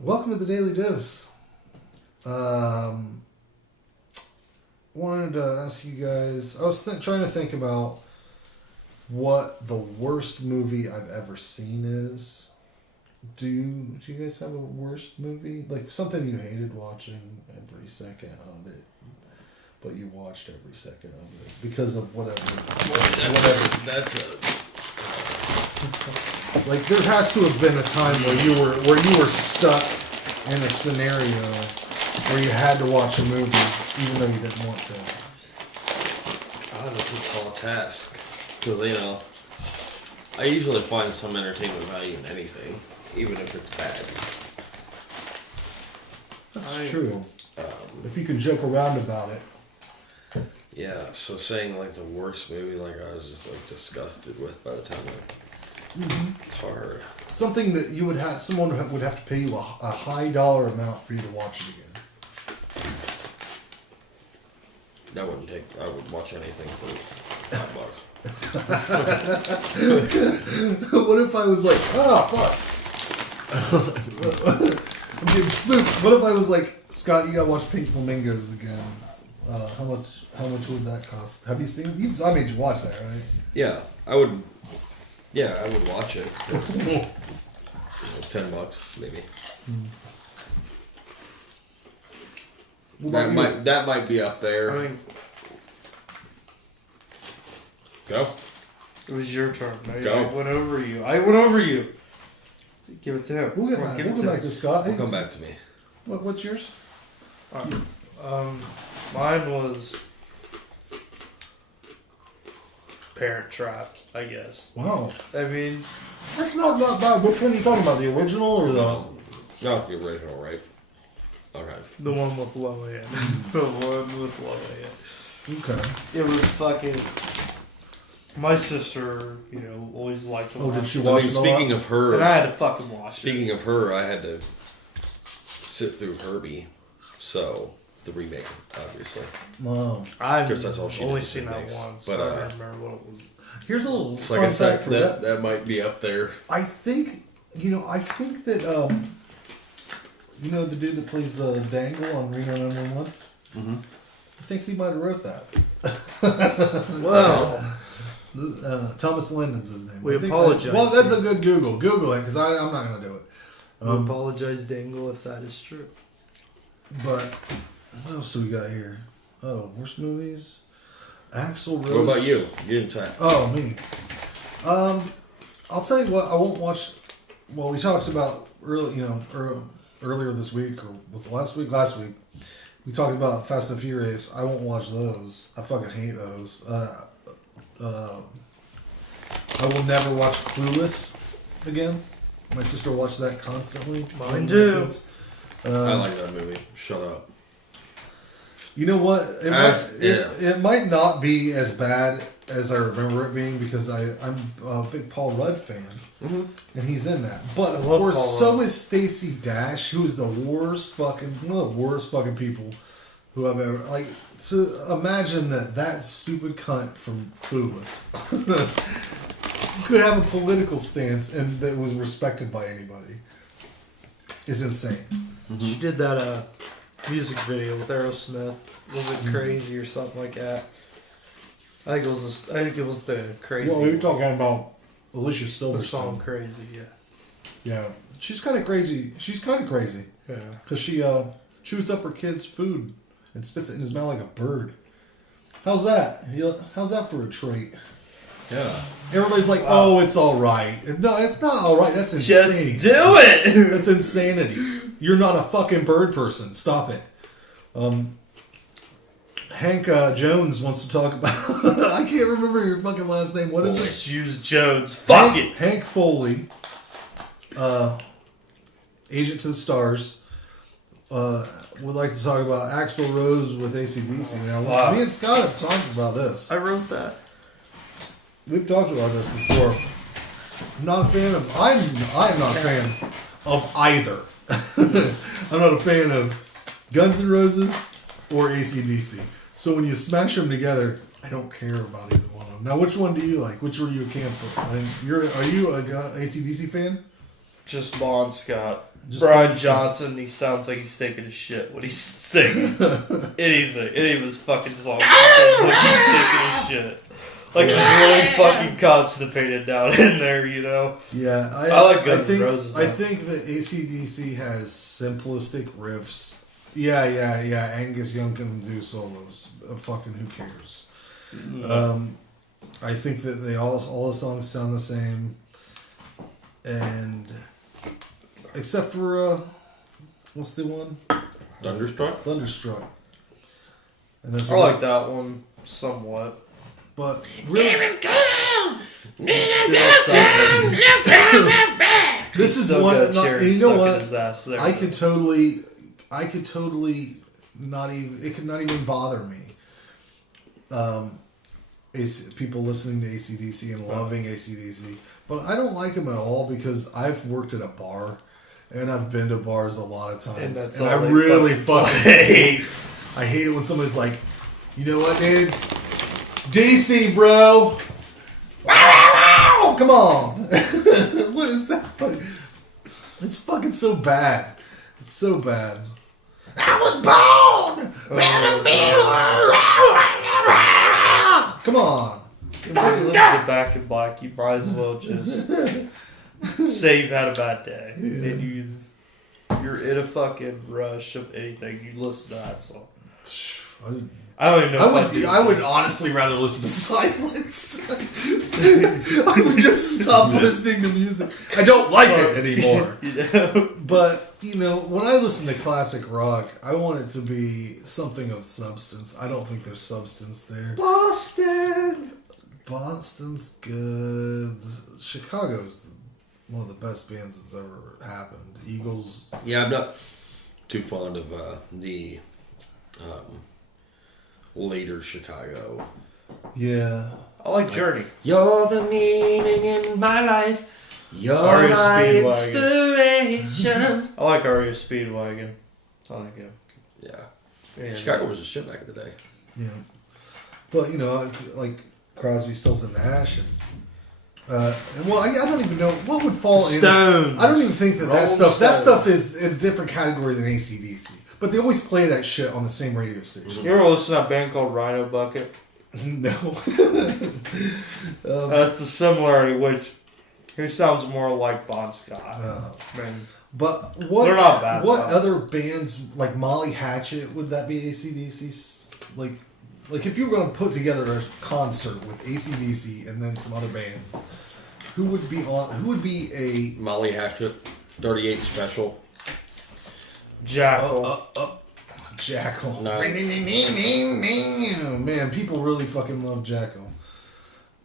Welcome to the Daily Dose. Wanted to ask you guys. I was trying to think about what the worst movie I've ever seen is. Do you guys have a worst movie? Like something you hated watching every second of it, but you watched every second of it because of whatever. That's Like there has to have been a time where you were stuck in a scenario where you had to watch a movie even though you didn't want to. Oh, that's a tall task. Because, I usually find some entertainment value in anything, even if it's bad. That's true. If you can joke around about it. Yeah, so saying, the worst movie, I was just, disgusted with by the time it's hard. Something that you would have, someone would have to pay you a high dollar amount for you to watch it again. I would watch anything for $5. What if I was like, fuck. I'm getting spooked. What if I was like, Scott, you gotta watch Pink Flamingos again. How much would that cost? Have you seen? I made you watch that, right? Yeah, I would. Yeah, I would watch it. For, $10 maybe. That might be up there. Go. It was your turn. Go. I went over you. Give it to him. We'll get back. We'll go back to Scott. We'll come back to me. What's yours? Mine was Parent Trap, I guess. Wow. I mean, That's not bad. Which one are you talking about? The original or the? No, the original, right? Okay. the one with low end. The one with low end. Okay. It was fucking. My sister, always liked to watch. Oh, did she I watch mean, it a speaking lot? of her, And I had to fucking watch speaking of her, I had to sit through Herbie, so the remake, obviously. Wow. I've Because that's all she only did seen that remakes. once, But, so I don't remember what it was. Here's a little It's fun like I fact said, for that. that might be up there. I think that the dude that plays Dangle on Reno 911. Mm-hmm. I think he might have wrote that. Well, Thomas Linden's his name. We I think apologize. well, that's a good Google. Google it because I'm not going to do it. I apologize, Dangle, if that is true. But what else do we got here? Oh, worst movies. Axl Rose. What about you? You didn't say. Oh, me. I'll tell you what. I won't watch. Well, we talked about earlier this week, or was it last week? Last week, we talked about Fast and Furious. I won't watch those. I fucking hate those. I will never watch Clueless again. My sister watched that constantly. Mine too. I like that movie. Shut up. You know what? It might not be as bad as I remember it being because I'm a big Paul Rudd fan, and he's in that. But of course, so is Stacey Dash, who is one of the worst fucking people who I've ever like. So imagine that stupid cunt from Clueless could have a political stance and that was respected by anybody. Is insane. She did that music video with Aerosmith. Was it Crazy or something like that? I think it was the Crazy. Well, you're talking about Alicia the Silverstone. song Crazy, yeah. Yeah, she's kind of crazy. Yeah. Because she chews up her kid's food and spits it in his mouth like a bird. How's that? How's that for a trait? Yeah. Everybody's like, oh, it's all right. No, it's not all right. That's insane. Just do it! That's insanity. You're not a fucking bird person. Stop it. Hank Jones wants to talk about... I can't remember your fucking last name. What is it? Use Jones. Fuck it! Hank Foley, Agent to the Stars, would like to talk about Axl Rose with AC/DC. Now, me and Scott have talked about this. I wrote that. We've talked about this before. I'm not a fan of... I'm not a fan of either. I'm not a fan of Guns N' Roses or AC/DC. So when you smash them together, I don't care about either one of them. Now, which one do you like? Which were you a camp of? Are you a AC/DC fan? Just Bon Scott. Just Brian Bon Scott. Johnson, he sounds like he's taking a shit when he's singing anything. Any of his fucking songs, he sounds like he's taking a shit. Like he's really fucking constipated down in there, you know? Yeah, I like Guns N' Roses. I think that AC/DC has simplistic riffs. Yeah. Angus Young can do solos. Fucking who cares? I think that they all the songs sound the same, and except for what's the one? Thunderstruck. Thunderstruck. And there's I like that one somewhat. But really, this is So one. good, Not, Cherry you know sucking what? his ass there. I could totally not even. It could not even bother me. Is people listening to AC/DC and loving AC/DC, but I don't like them at all because I've worked at a bar, and I've been to bars a lot of times, and I really fucking hate. I hate it when somebody's like, you know what, dude? DC, bro. Wow, come on. What is that? It's fucking so bad. It's so bad. I was born. Come on. If you listen to Back in Black, you might as well just say you've had a bad day. Yeah. And you're in a fucking rush of anything. You listen to that song. I don't even know. I would honestly rather listen to silence. I would just stop listening to music. I don't like it anymore. You know? But, you know, when I listen to classic rock, I want it to be something of substance. I don't think there's substance there. Boston's good. Chicago's one of the best bands that's ever happened. Eagles. Yeah, I'm not too fond of the later Chicago. Yeah. I like Journey. You're the meaning in my life. You're Aria my Speedwagon. inspiration. I like Aria Speedwagon. I like him. Yeah. Chicago was a shit back in the day. Yeah. But, you know, like Crosby, Stills, and Nash. Well, I don't even know what would fall in. Stones. I don't even think that Rolling that Stones. stuff is in a different category than AC/DC. But they always play that shit on the same radio station. You ever listen to that band called Rhino Bucket? No. That's a similarity, which he sounds more like Bon Scott. Man. But what? They're not bad, What though. other bands like Molly Hatchet would that be? AC/DC? Like if you were going to put together a concert with AC/DC and then some other bands, who would be on? Who would be a Molly Hatchet, 38 Special. Jackal. Jackal? No. Man, people really fucking love Jackal,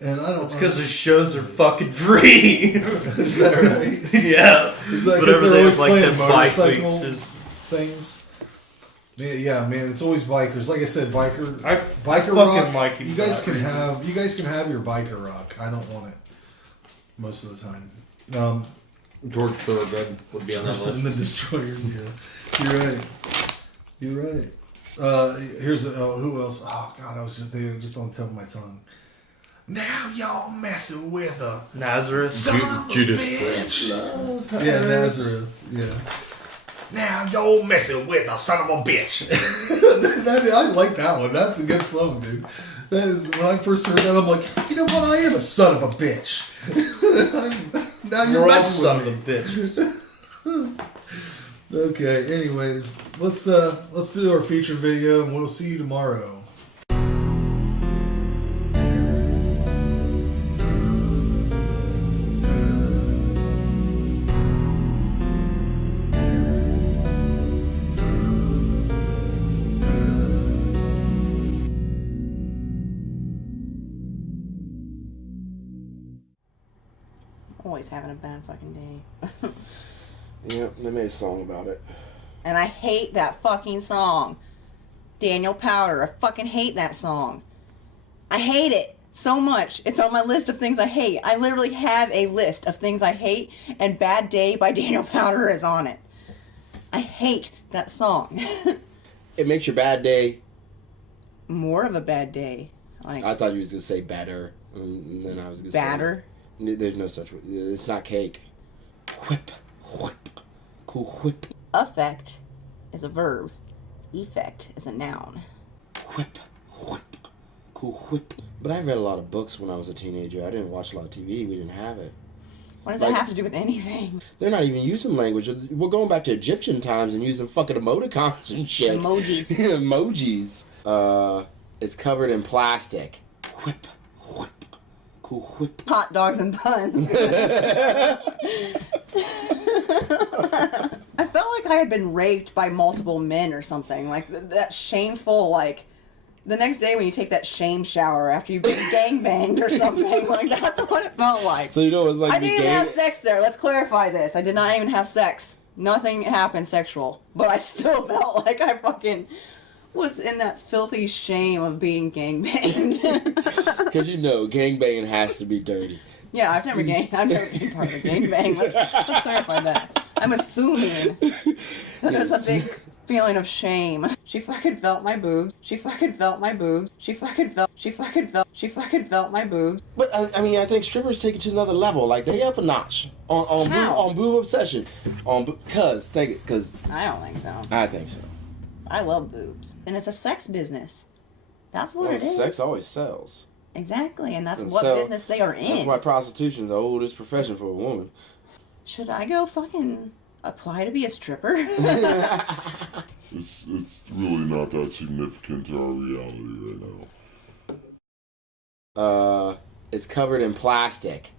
and I don't. It's because the shows are fucking free. Is that right? Yeah. Is that 'cause Whatever they're they always have, like playing them bike motorcycle weeks is. things? Yeah, man, it's always bikers. Like I said, biker fucking rock. like You guys that. can have your biker rock. I don't want it most of the time. George Thorogood would be on that list. And the Destroyers. Yeah, you're right. Here's who else? Oh God, I was just there, just on the tip of my tongue. Now y'all messing with a Nazareth. son of a Judas bitch. Priest. Yeah, Nazareth. Yeah. Now you're messing with a son of a bitch. I like that one. That's a good song, dude. That is when I first heard that. I'm like, you know what? I am a son of a bitch. Now you're We're all messing son with of me. a bitches. Okay. Anyways, let's do our feature video, and we'll see you tomorrow. Always having a bad fucking day. Yeah, they made a song about it. And I hate that fucking song. Daniel Powder. I fucking hate that song. I hate it so much. It's on my list of things I hate. I literally have a list of things I hate, and Bad Day by Daniel Powder is on it. I hate that song. It makes your bad day. More of a bad day. Like I thought you was gonna say better, and then I was gonna batter. say there's no such. It's not cake. Whip. whip. Cool whip. Affect is a verb. Effect is a noun. Whip. Whip. Cool whip. But I read a lot of books when I was a teenager. I didn't watch a lot of TV. We didn't have it. What does that have to do with anything? They're not even using language. We're going back to Egyptian times and using fucking emoticons and shit. Emojis. Emojis. It's covered in plastic. Whip. Whip. Cool whip. Hot dogs and buns. I felt like I had been raped by multiple men or something. Like that shameful, like the next day when you take that shame shower after you've been gangbanged or something. Like that's what it felt like. So you know it's like I didn't even have sex there. Let's clarify this. I did not even have sex. Nothing happened sexual. But I still felt like I fucking was in that filthy shame of being gangbanged. Because you know, gangbanging has to be dirty. Yeah, I've never been part of a gangbang. Let's clarify that. I'm assuming that there's a big feeling of shame. She fucking felt my boobs. She fucking felt my boobs. She fucking felt my boobs. But I mean, I think strippers take it to another level. Like they up a notch on boob obsession. Cause I don't think so. I think so. I love boobs, and it's a sex business. That's what it is. Sex always sells. Exactly, and that's And what so, business they are in. That's why prostitution's the oldest profession for a woman. Should I go fucking apply to be a stripper? It's really not that significant to our reality right now. It's covered in plastic.